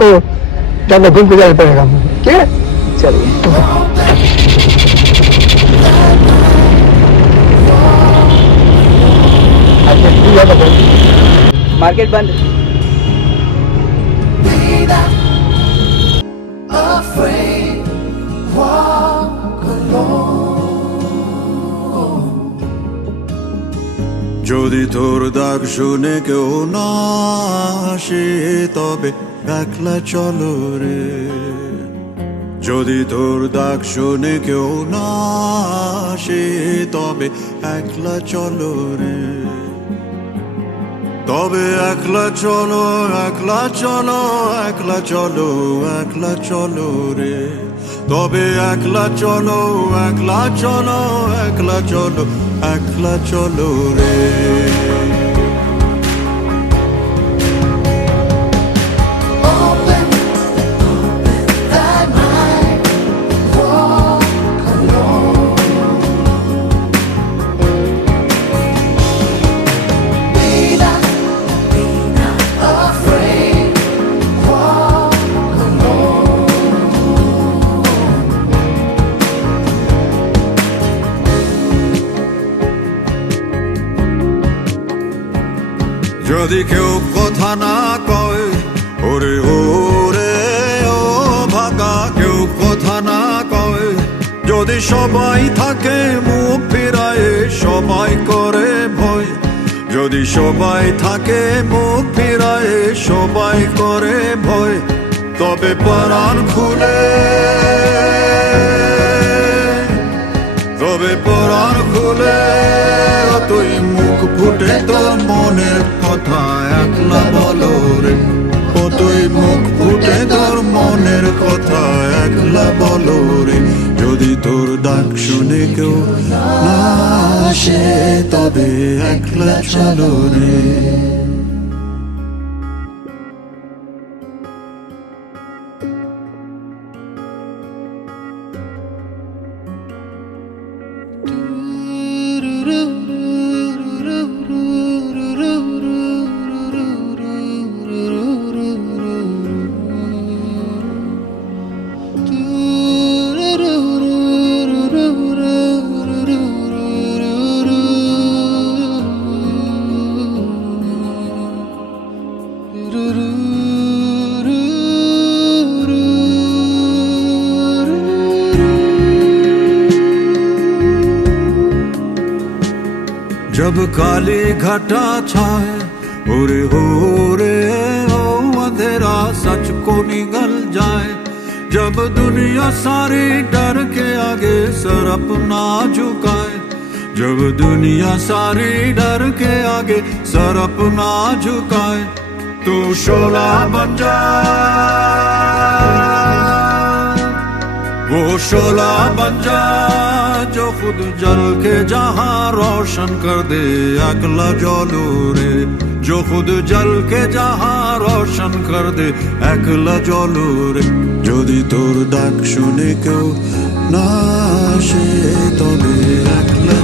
को ज्यादा घूम के जाना पड़ेगा, ठीक है? चलिए मार्केट बंद। যদি তোর ডাক শুনে কেউ না আসে তবে একলা চলো রে, যদি তোর ডাক শুনে কেউ না আসে তবে একলা চলো রে, তবে একলা চলো, একলা চলো, একলা চলো, একলা চলো রে, তবে একলা চলো, একলা চলো, একলা চলো, একলা চলো রে। যদি কেউ কথা না কয় ওরে ওরে ও ভাগা, কেউ কথা না কয়, যদি সবাই থাকে মুখ ফিরায় সবাই করে ভয়, যদি সবাই থাকে মুখ ফিরায় সবাই করে ভয়, তবে পরাণ খুলে, তবে পরাণ খুলে তুই মুখ ফুটে তোর মনের কথা একলা বলো রে, ও তুই মুখ ফুটে তোর মনের কথা একলা বলো রে, যদি তোর ডাক শুনে কেউ না আসে তবে একলা চলো রে। जब काली घटा छाए ओरे हो रे ओ अंधेरा सच को निगल जाए, जब दुनिया सारी डर के आगे सर अपना झुकाए, जब दुनिया सारी डर के आगे सर अपना झुकाए, तू शोला बन जा, वो शोला बन जा जो खुद जल के जहां रोशन कर दे अगला जलो रे, जो खुद जल के जहां रोशन कर दे একলা জলো রে, যদি তোর ডাক শুনে কেউ না আসে তবে একলা